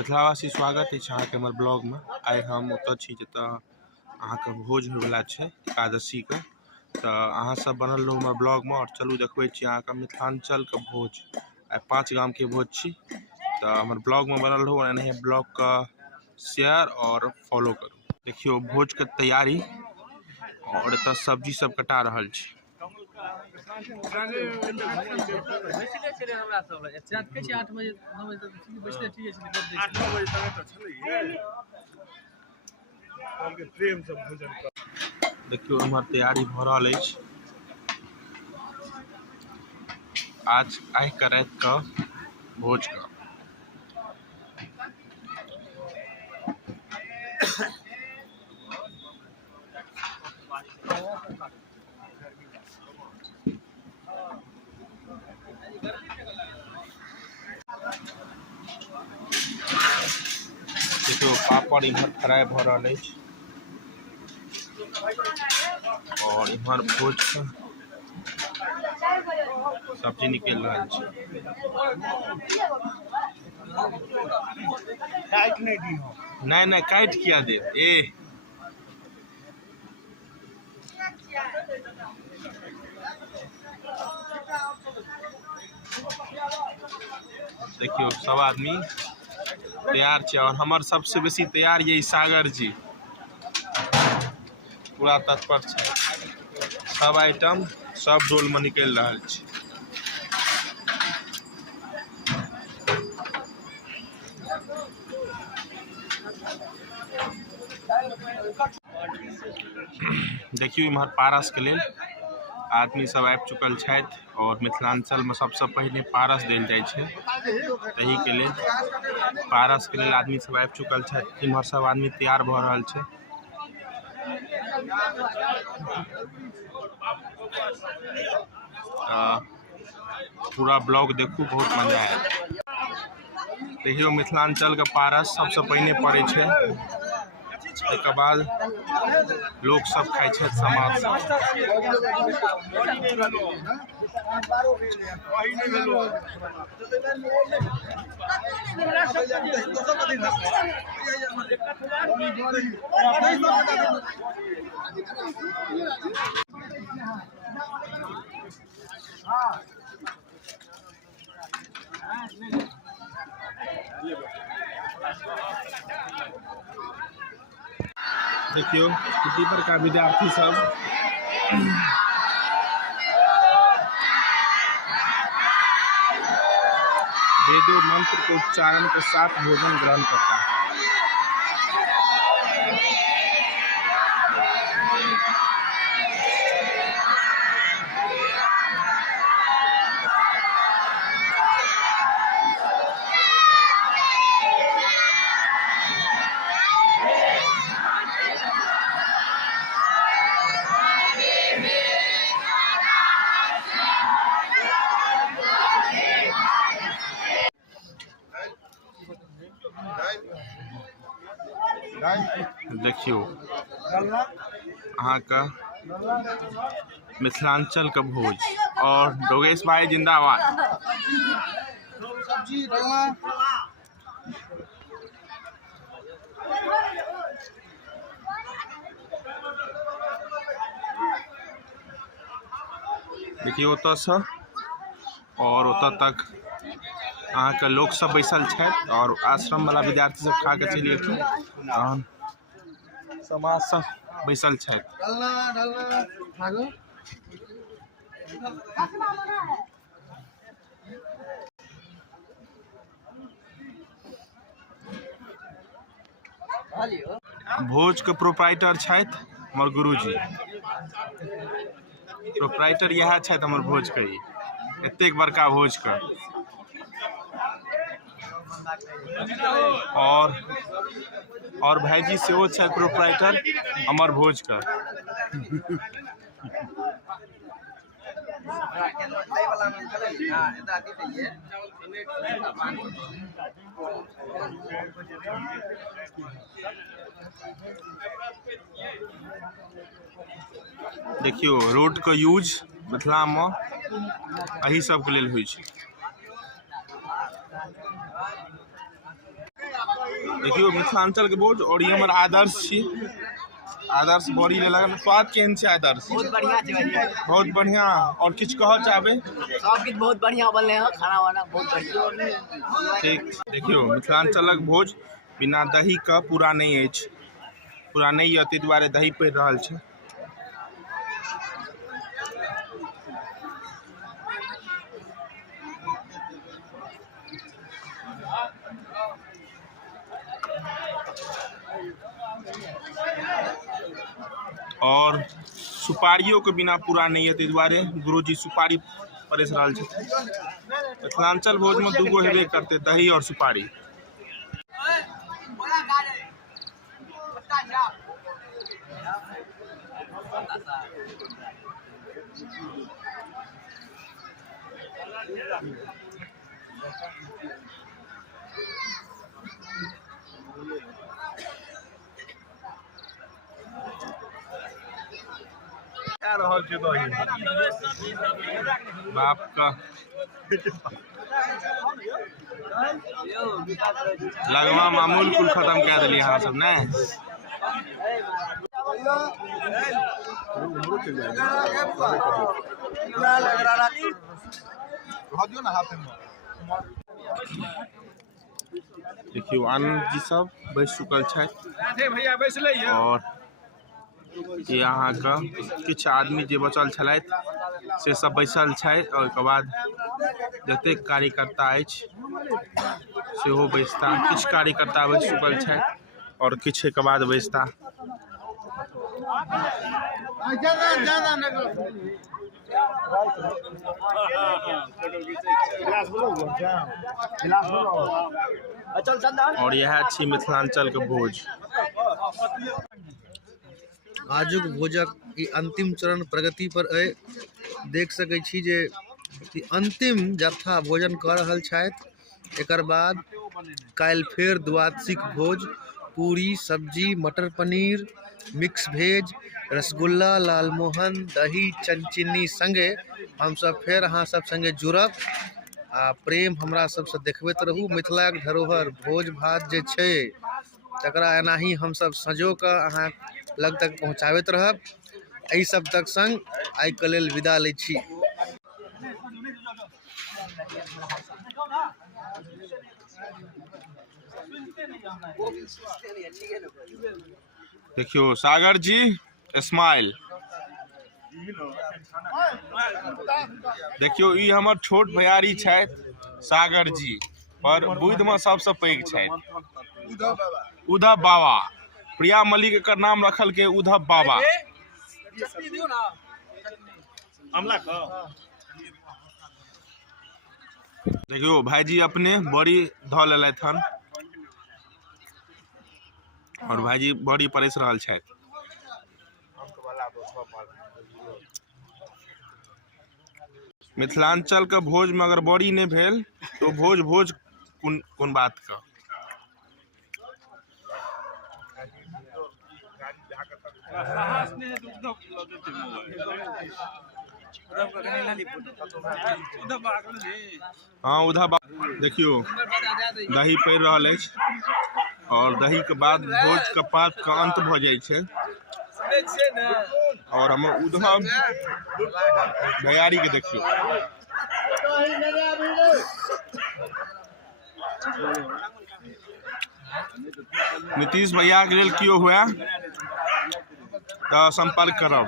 मिथिलावासी स्वागत अछि अहाँके हमर ब्लॉग में। आइ हम ओतऽ छी जतऽ अहाँके भोज होइवला छै एकादशी के। तऽ अहाँ सब बनल रहू हमर ब्लॉग में और चलू देखबै छी अहाँके मिथिलांचल के भोज। आइ 5 गाम के भोज छी तऽ हमर ब्लॉग में बनल रहू। एनाहिए ब्लॉग का शेयर और फॉलो करू। देखियो भोज के तैयारी और एतऽ सब्जी सब कटा रहल छै। देखियो हमर तैयारी भ रहल अछि। आइ के रात का भोज का देखियो पापड़ इधर फ्राई भ रहल अछि और इधर भोज का सब्जी निकल रहा है। नहीं काट किया दे ए देखियो सब आदमी तैयार छै और हमर सबसे बेसी तैयार ये सागर जी पूरा तत्पर छै। सब आइटम सब डोल में निकल रहा है। देखियो इम्हर पारस के लेल आदमी सब आबि चुकल छथि और मिथिलांचल में सबसे पहले पारस देल जाय छै। तही के लेल पारस के लेल आदमी सब आबि चुकल छथि। इम्हर सब आदमी तैयार भ रहल छै। पूरा ब्लॉग देखू बहुत मजा आएत। देखियो मिथिलांचल के पारस सबसे पहले पड़े छै। के बाद लोग सब खाय छै समाज। देखियो किसी पर का विद्यार्थी सब वेदों मंत्र के उच्चारण के साथ भोजन ग्रहण करता है। देखियो अहाँ का मिथिलांचल का भोज और योगेश भाई जिंदाबाद। देखिए ओतऽ से और ओतऽ तक अहाँ के लोग सब बैसल छथि और आश्रम वाला विद्यार्थी सब खा के चलि गेलखिन। समाज सब बैसल छथि। भोज के प्रोप्राइटर छथि हमर गुरुजी। प्रोप्राइटर यह छथि हमर भोज के। एतेक बड़का भोज का और भाईजी से वो छथि प्रोप्राइटर हमर भोज का। देखियो रोड का यूज मिथिला में अही सब के लेल होइ छै। देखियो मिथिलांचल के भोज और ये हमारे आदर्श छी। आदर्श बड़ी ले लगन स्वाद केहन छै आदर्श? बहुत बढ़िया छै भैया, बहुत बढ़िया। और किछ कह चाहबे? सब किछ बहुत बढ़िया बनले हैं, खाना वाना बहुत बढ़िया। ठीक। देखियो मिथिलांचलक भोज बिना दही का पूरा नहीं अछि, पूरा नहीं है, ताहि दुआरे दही पड़ि रहल छै। और सुपारियों के बिना पूरा नहीं है, ताहि दुआरे गुरुजी सुपारी परेस रहल छै। मिथिलांचल भोज में दूगो हेबे करते, दही और सुपारी। बाप का लगवा मामूल कुल खत्म कह दिली अहाँ सब ने। देखियो आनंद जी सब बैस चुकल छथि और ये अहाँ का किछ आदमी जे बचल छलथि से सब बैसल छथि और ओकर बाद जते कार्यकर्ता अछि सेहो बैसता। किछ कार्यकर्ता बैस चुकल छथि और किछ के बाद बैसता। और यह छी मिथिलांचल के भोज। आजुक भोजक ई अंतिम चरण प्रगति पर अइ। देख सकै छी जे ई अंतिम जत्था भोजन कऽ रहल छथि। एकर बाद काल्हि फेर द्वादशीक भोज, पूरी सब्जी, मटर पनीर, मिक्स भेज, रसगुल्ला, लालमोहन, दही, चीनी संगे हमसब फेर अहाँ सब संगे जुड़ब आ प्रेम हमरा सबसँ देखबैत रहू। मिथिलाक धरोहर भोज भात जे छै तकरा एनाही हमसब संजो कऽ अहाँ लग तक पहुँचाबैत रहब। एहि सब तक संग आइ के लेल विदा लै छी। देखियो सागर जी स्माइल। देखियो ई हमर छोट भैयारी छथि सागर जी, पर बुद्धि में सबसे पैघ छथि उद्धव बाबा। प्रिया मलिक एकर नाम रखल के उद्धव बाबा। देखियो भाईजी अपने बड़ी धऽ लेलथि हन और भाईजी बड़ी परेस रहल छथि। मिथिलांचल के भोज में अगर बड़ी नहीं भेल तो भोज भोज कोन बात का। हाँ उधर देखियो दही पड़ि रहल अछि और दही के बाद भोज के पात का अंत भ जाय छै। और हम उद्धव भैयारी के देखियो नीतीश भैया के लेल कियो हुए तो संपर्क करब।